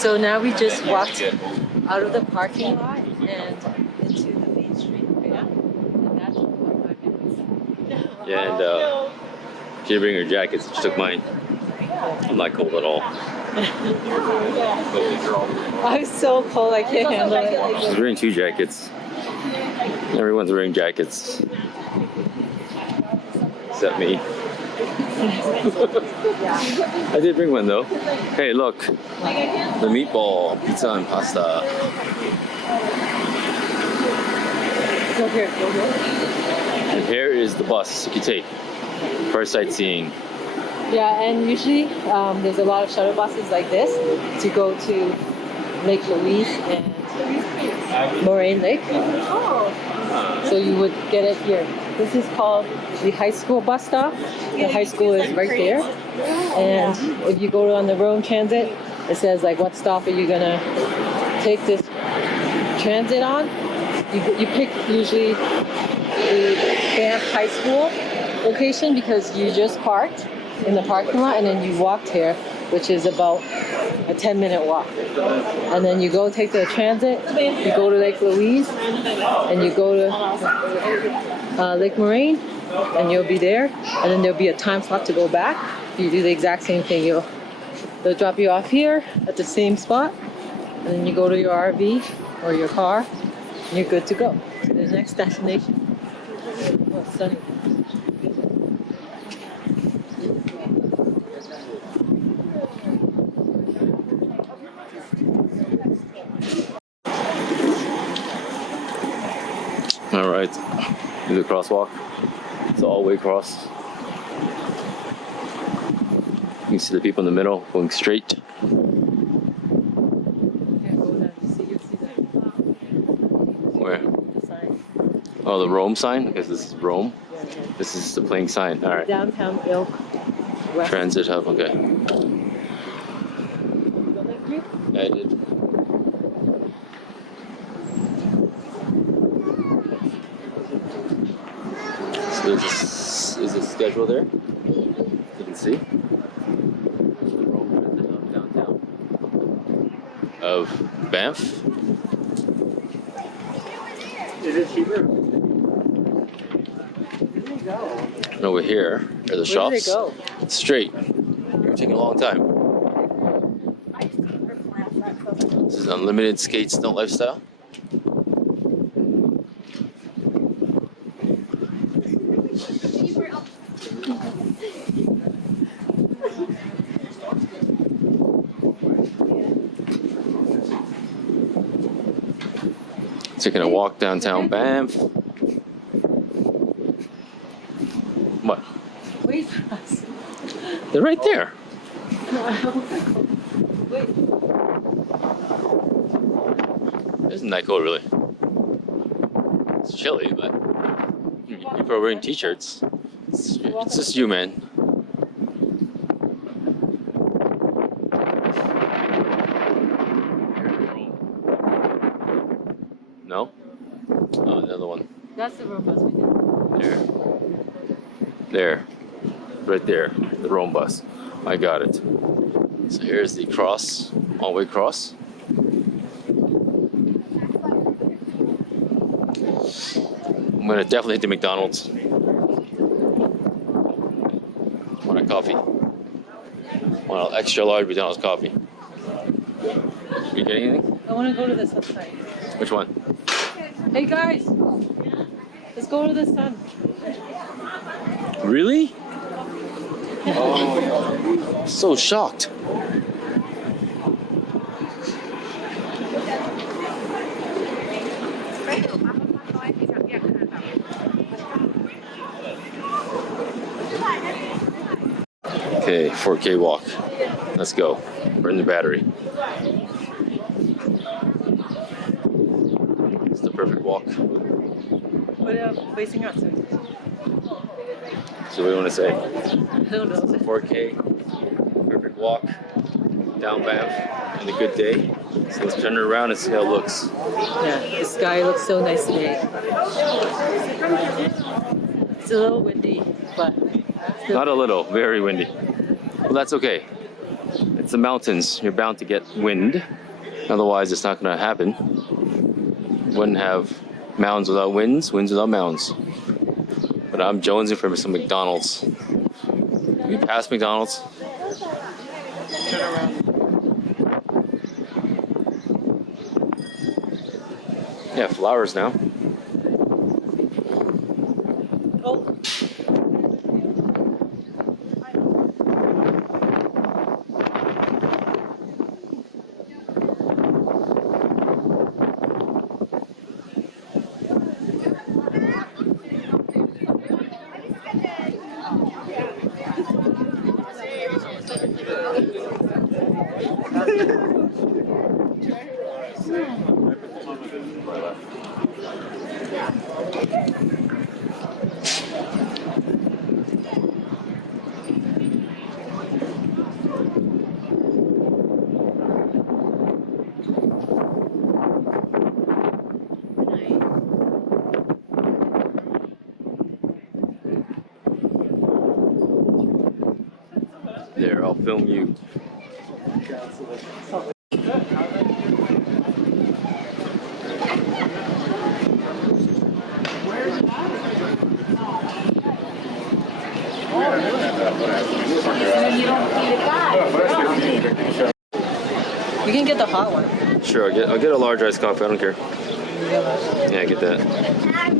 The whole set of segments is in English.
So now we just walked out of the parking lot and into the main street. Yeah, and that took about 5 minutes. Yeah, and she didn't bring her jackets. She took mine. I'm not cold at all. I'm so cold, I can't handle it. She's wearing 2 jackets. Everyone's wearing jackets. Except me. I did bring one though. Hey, look. The meatball, pizza, and pasta. Go here, go here. And here is the bus you can take for sightseeing. Yeah, and usually there's a lot of shuttle buses like this to go to Lake Louise and Moraine Lake. So you would get it here. This is called the high school bus stop. The high school is right there. And if you go on the Rome Transit, it says like what stop are you gonna take this transit on. You pick usually the Banff High School location because you just parked in the parking lot and then you walked here, which is about a 10-minute walk. And then you go take the transit, you go to Lake Louise, and you go to Lake Moraine, and you'll be there. And then there'll be a time slot to go back. You do the exact same thing. They'll drop you off here at the same spot, and then you go to your RV or your car, and you're good to go to the next destination. Oh, it's sunny. All right, do the crosswalk. It's an all-way cross. You can see the people in the middle going straight. Where? The sign. Oh, the Rome sign? Because this is Rome. This is the playing sign. All right. Downtown Ilk West. Transit hub. Okay. Yeah, I did. So is a schedule there. You can see. Rome Transit hub downtown of Banff. Is it cheaper? Where did they go? And over here are the shops. Where did they go? Straight. You're taking a long time. This is unlimited skate snow lifestyle. Taking a walk downtown Banff. What? Wait for us. They're right there. Wait. Isn't that cold, really? It's chilly, but people are wearing t-shirts. It's just you, man. No? Oh, the other one. That's the Rome bus we did. There. There. Right there. The Rome bus. I got it. So here's the cross. All-way cross. I'm gonna definitely hit the McDonald's. Want a coffee? Want an extra large McDonald's coffee? You get anything? I want to go to the subside. Which one? Hey guys, let's go to the sun. Really? So shocked. Okay, 4K walk. Let's go. Burn the battery. It's the perfect walk. What are you facing us? So what do you want to say? I don't know. 4K, perfect walk, down Banff, and a good day. So let's turn it around and see how it looks. Yeah, the sky looks so nice today. It's a little windy, but still. Not a little, very windy. Well, that's okay. It's the mountains. You're bound to get wind. Otherwise, it's not going to happen. Wouldn't have mountains without winds, winds without mountains. But I'm jonesing for some McDonald's. We passed McDonald's. Turn around. Yeah, flowers now. Oh. There, I'll film you. You can get the hot one. Sure, I'll get a large iced coffee. I don't care. Yeah, get that.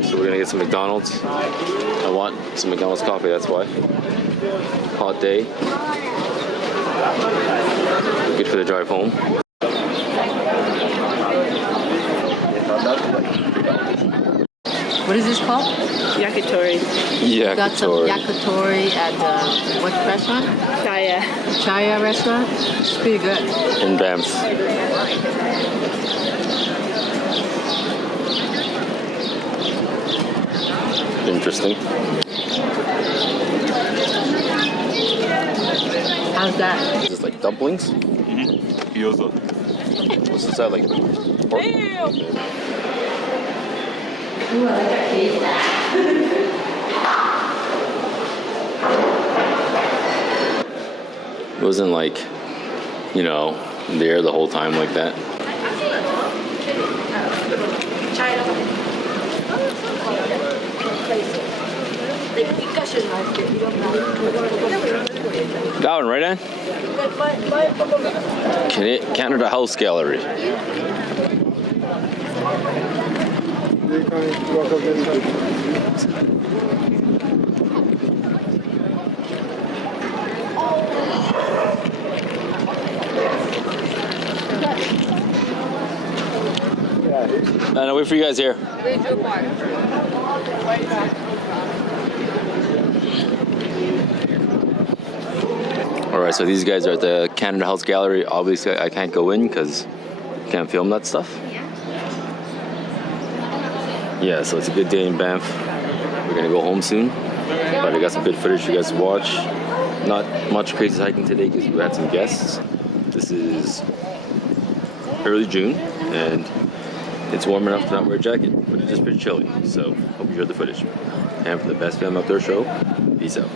So we're gonna get some McDonald's. I want some McDonald's coffee. That's why. Hot day. Good for the drive home. What is this called? Yakitori. Yeah, Got some yakitori at what restaurant? Chaya. Chaya restaurant. It's pretty good. in Banff. Interesting. How's that? Is this like dumplings? Gyoza. What's inside, like pork? It wasn't like, you know, there the whole time like that. That one, right, Ann? Canada House Gallery. I'll wait for you guys here. Alright, so these guys are at the Canada House Gallery. Obviously, I can't go in because I can't film that stuff. Yeah, so it's a good day in Banff. We're gonna go home soon, but I got some good footage for you guys to watch. Not much crazy hiking today because we had some guests. This is early June, and it's warm enough to not wear a jacket, but it's just pretty chilly. So hope you enjoyed the footage. And for the Best Fam Outdoor Show, peace out.